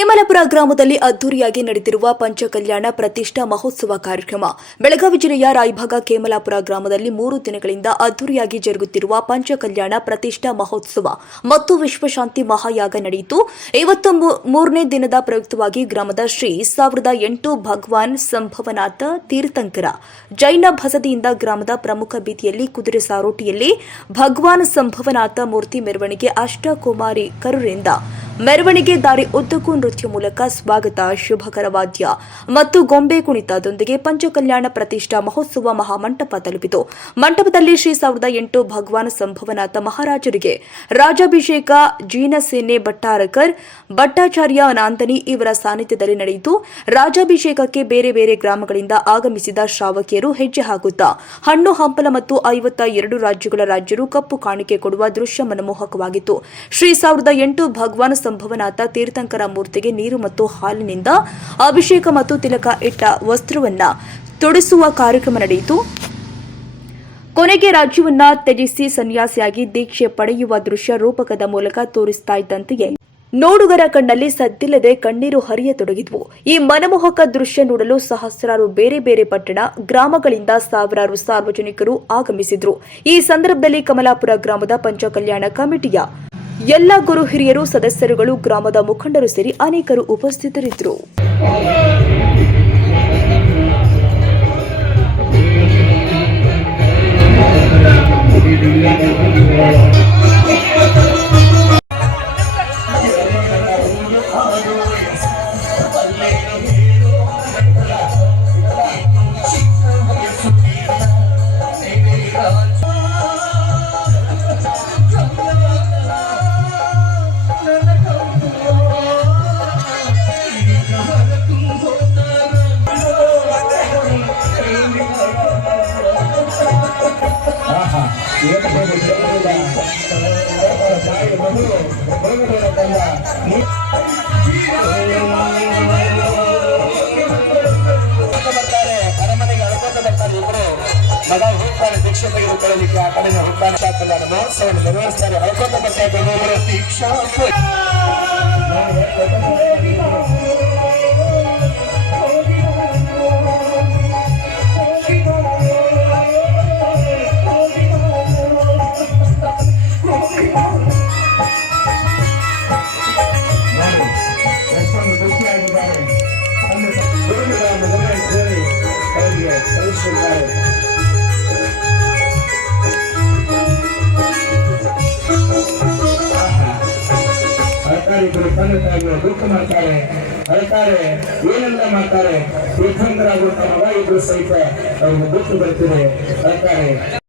ಕೇಮಲಾಪುರ ಗ್ರಾಮದಲ್ಲಿ ಅದ್ದೂರಿಯಾಗಿ ನಡೆದಿರುವ ಪಂಚಕಲ್ಯಾಣ ಪ್ರತಿಷ್ಠಾ ಮಹೋತ್ಸವ ಕಾರ್ಯಕ್ರಮ. ಬೆಳಗಾವಿ ಜಿಲ್ಲೆಯ ರಾಯಭಾಗ ಕೇಮಲಾಪುರ ಗ್ರಾಮದಲ್ಲಿ ಮೂರು ದಿನಗಳಿಂದ ಅದ್ದೂರಿಯಾಗಿ ಜರುಗುತ್ತಿರುವ ಪಂಚಕಲ್ಯಾಣ ಪ್ರತಿಷ್ಠಾ ಮಹೋತ್ಸವ. ಮತ್ತು ವಿಶ್ವಶಾಂತಿ ಮಹಾಯಾಗ ನಡೆಯಿತು. ಇವತ್ತು ಮೂ- ಮೂರನೇ ದಿನದ ಪ್ರಯುಕ್ತವಾಗಿ ಗ್ರಾಮದ ಶ್ರೀ ಸಾವಿರದ ಎಂಟು ಭಗವಾನ್ ಸಂಭವನಾಥ ತೀರ್ಥಂಕರ ಜೈನ ಬಸದಿಯಿಂದ ಗ್ರಾಮದ ಪ್ರಮುಖ ಬೀದಿಯಲ್ಲಿ ಕುದುರೆ ಸಾರೋಟಿಯಲ್ಲಿ ಭಗವಾನ್ ಸಂಭವನಾಥ ಮೂರ್ತಿ ಮೆರವಣಿಗೆ ಅಷ್ಟಕುಮಾರಿ ಕರುರಿಂದ ಮೆರವಣಿಗೆ ದಾರಿ ಉದ್ದಕ್ಕೂ ನೃತ್ಯ ಮೂಲಕ ಸ್ವಾಗತ ಶುಭಕರ ವಾದ್ಯ ಮತ್ತು ಗೊಂಬೆ ಕುಣಿತದೊಂದಿಗೆ ಪಂಚಕಲ್ಯಾಣ ಪ್ರತಿಷ್ಠಾ ಮಹೋತ್ಸವ ಮಹಾಮಂಟಪ ತಲುಪಿತು. ಮಂಟಪದಲ್ಲಿ ಶ್ರೀ ಸಾವಿರದ ಎಂಟು ಭಗವಾನ್ ಸಂಭವನಾಥ ಮಹಾರಾಜರಿಗೆ ರಾಜಾಭಿಷೇಕ ಜೀನಸೇನೆ ಭಟ್ಟಾರಕರ್, ಭಟ್ಟಾಚಾರ್ಯ ನಾಂದನಿ ಇವರ ಸಾನ್ನಿಧ್ಯದಲ್ಲಿ ನಡೆಯಿತು. ರಾಜಾಭಿಷೇಕಕ್ಕೆ ಬೇರೆ ಬೇರೆ ಗ್ರಾಮಗಳಿಂದ ಆಗಮಿಸಿದ ಶ್ರಾವಕಿಯರು ಹೆಜ್ಜೆ ಹಾಕುತ್ತಾ, ಹಣ್ಣು, ಹಂಪಲ ಮತ್ತು ಐವತ್ತ ಎರಡು ರಾಜ್ಯಗಳ ರಾಜ್ಯರು ಕಪ್ಪು ಕಾಣಿಕೆ ಕೊಡುವ ದೃಶ್ಯ ಮನಮೋಹಕವಾಗಿತ್ತು. ಶ್ರೀ ಸಾವಿರದ ಎಂಟು ಭಗವಾನ್ ಸಂಭವನಾಥ ತೀರ್ಥಂಕರ ಮೂರ್ತಿಗೆ ನೀರು ಮತ್ತು ಹಾಲಿನಿಂದ ಅಭಿಷೇಕ ಮತ್ತು ತಿಲಕ ಇಟ್ಟ ವಸ್ತ್ರವನ್ನ ತೊಡಿಸುವ ಕಾರ್ಯಕ್ರಮ ನಡೆಯಿತು. ಕೊನೆಗೆ ರಾಜ್ಯವನ್ನ ತ್ಯಜಿಸಿ ಸನ್ಯಾಸಿಯಾಗಿ ದೀಕ್ಷೆ ಪಡೆಯುವ ದೃಶ್ಯ ರೂಪಕದ ಮೂಲಕ ತೋರಿಸ್ತಾ ಇದ್ದಂತೆಯೇ. ನೋಡುಗರ ಕಣ್ಣಲ್ಲಿ ಸದ್ದಿಲ್ಲದೆ ಕಣ್ಣೀರು ಹರಿಯತೊಡಗಿದ್ವು. ಈ ಮನಮೋಹಕ ದೃಶ್ಯ ನೋಡಲು ಸಹಸ್ರಾರು ಬೇರೆ ಬೇರೆ ಪಟ್ಟಣ, ಗ್ರಾಮಗಳಿಂದ ಸಾವಿರಾರು ಸಾರ್ವಜನಿಕರು ಆಗಮಿಸಿದ್ರು. ಈ ಸಂದರ್ಭದಲ್ಲಿ ಕಮಲಾಪುರ ಗ್ರಾಮದ ಪಂಚಕಲ್ಯಾಣ ಕಮಿಟಿಯ ಎಲ್ಲ ಗುರು ಹಿರಿಯರು ಸದಸ್ಯರುಗಳು ಗ್ರಾಮದ ಮುಖಂಡರು ಸೇರಿ ಅನೇಕರು ಉಪಸ್ಥಿತರಿದ್ದರು. ಮಗ ಹೋಗ್ತಾನೆ ದೀಕ್ಷೆ ತೆಗೆದುಕೊಳ್ಳಲಿಕ್ಕೆ ಆ ಕಡೆಗೆ ಹೋಗ್ತಾನೆ ಶಾಕಲ್ಯಾಣ ಮಹೋತ್ಸವವನ್ನು ಬರ್ತಾ ಇದ್ದಾರೆ ಒಬ್ಬರು ದೀಕ್ಷಾ ಇಬ್ಬರು ತಂದೆ ತಾಯಿಗಳು ದುಃಖ ಮಾಡ್ತಾರೆ ಅಳ್ತಾರೆ ಏನೆಲ್ಲ ಮಾಡ್ತಾರೆ ಮಗ ಇಬ್ರು ಸಹಿತ ಅವ್ರಿಗೆ ದುಃಖ ಬರ್ತಿದೆ ಅಳ್ತಾರೆ